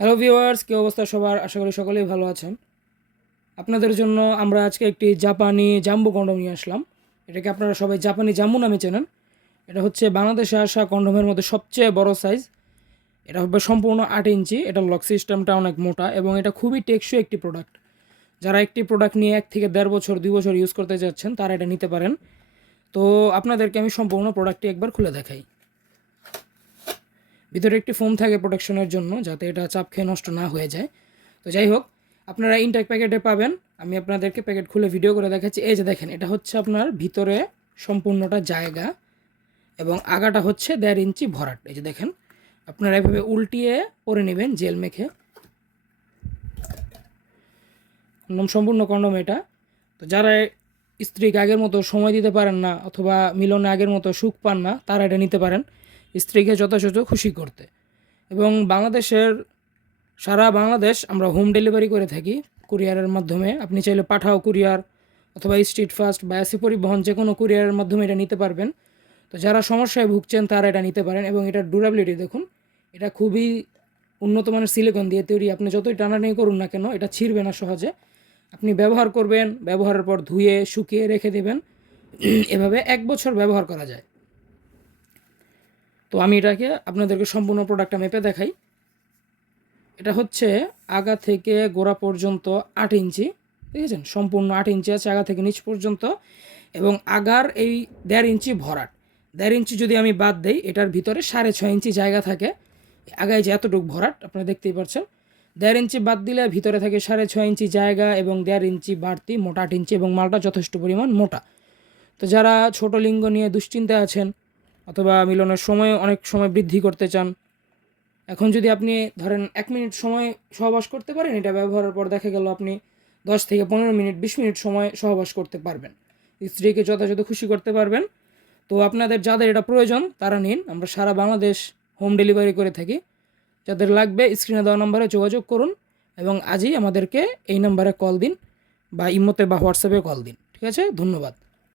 Hello viewers কী অবস্থা সবার? আশা করি সকলেই ভালো আছেন। আপনাদের জন্য আমরা আজকে একটি জাপানি জাম্বু কন্ডম নিয়ে আসলাম। এটাকে আপনারা সবাই জাপানি জাম্বু নামে চেনেন। এটা হচ্ছে বাংলাদেশে আসা কন্ডোমের মধ্যে সবচেয়ে বড় সাইজ এটা হবে সম্পূর্ণ আট ইঞ্চি। এটা লক সিস্টেমটা অনেক মোটা এবং এটা খুবই টেকসই একটি প্রোডাক্ট যারা একটি প্রোডাক্ট নিয়ে এক থেকে দেড় বছর, দুই বছর ইউজ করতে যাচ্ছেন, তারা এটা নিতে পারেন। তো আপনাদেরকে আমি সম্পূর্ণ প্রোডাক্টটি একবার খুলে দেখাই। ভিতরে একটি ফোম থাকে প্রোটেকশনের জন্য, যাতে এটা চাপ খেয়ে নষ্ট না হয়ে যায়। তো যাই হোক, আপনারা ইনটেক প্যাকেটে পাবেন। আমি আপনাদেরকে প্যাকেট খুলে ভিডিও করে দেখাচ্ছি। এই যে দেখেন, এটা হচ্ছে আপনার ভিতরে সম্পূর্ণটা জায়গা এবং আগাটা হচ্ছে দেড় ইঞ্চি ভরাট। এই যে দেখেন, আপনারা এভাবে উল্টিয়ে পরে নেবেন জেল মেখে। কন্ডম, সম্পূর্ণ কন্ডম এটা। তো যারা স্ত্রীকে আগের মতো সময় দিতে পারেন না অথবা মিলনে আগের মতো সুখ পান না, তারা এটা নিতে পারেন। স্ত্রীকে যথাযথ খুশি করতে। এবং বাংলাদেশের সারা বাংলাদেশ আমরা হোম ডেলিভারি করে থাকি। কুরিয়ারের মাধ্যমে আপনি চাইলে পাঠাও কুরিয়ার অথবা স্ট্রিট ফাস্ট বা এসি পরিবহন যে কোনো কুরিয়ারের মাধ্যমে এটা নিতে পারবেন। তো যারা সমস্যায় ভুগছেন তারা এটা নিতে পারেন এবং এটার ডিউরাবিলিটি দেখুন, এটা খুবই উন্নত মানের সিলিকন দিয়ে তৈরি। আপনি যতই টানাটানি করুন না কেন, এটা ছিঁড়বে না সহজে। আপনি ব্যবহার করবেন, ব্যবহারের পর ধুয়ে, শুকিয়ে রেখে দেবেন। এভাবে এক বছর ব্যবহার করা যায়। তো আমি এটাকে আপনাদেরকে সম্পূর্ণ প্রোডাক্টটা মেপে দেখাই। এটা হচ্ছে আগা থেকে গোড়া পর্যন্ত আট ইঞ্চি, ঠিক দেখেছেন সম্পূর্ণ আট ইঞ্চি আছে আগা থেকে নিচ পর্যন্ত এবং আগার এই দেড় ইঞ্চি ভরাট। দেড় ইঞ্চি যদি আমি বাদ দেই, এটার ভিতরে সাড়ে ছয় ইঞ্চি জায়গা থাকে। আগায় যে এতটুকু ভরাট, আপনারা দেখতেই পাচ্ছেন দেড় ইঞ্চি বাদ দিলে ভিতরে থাকে সাড়ে ছয় ইঞ্চি জায়গা এবং দেড় ইঞ্চি বাড়তি মোটা আট ইঞ্চি এবং মালটা যথেষ্ট পরিমাণ মোটা। তো যারা ছোট লিঙ্গ নিয়ে দুশ্চিন্তায় আছেন অথবা মিলনের সময় অনেক সময় বৃদ্ধি করতে চান। এখন যদি আপনি ধরেন এক মিনিট সময় সহবাস করতে পারেন, এটা ব্যবহারের পর দেখা গেল আপনি দশ থেকে পনেরো মিনিট, বিশ মিনিট সময় সহবাস করতে পারবেন। স্ত্রীকে যথাযথ খুশি করতে পারবেন। তো আপনাদের যাদের এটা প্রয়োজন, তারা নিন। আমরা সারা বাংলাদেশ হোম ডেলিভারি করে থাকি। যাদের লাগবে, স্ক্রিনে দেওয়া নম্বরে যোগাযোগ করুন এবং আজই আমাদেরকে এই নম্বরে কল দিন বা ইমোতে বা হোয়াটসঅ্যাপে কল দিন। ঠিক আছে? ধন্যবাদ।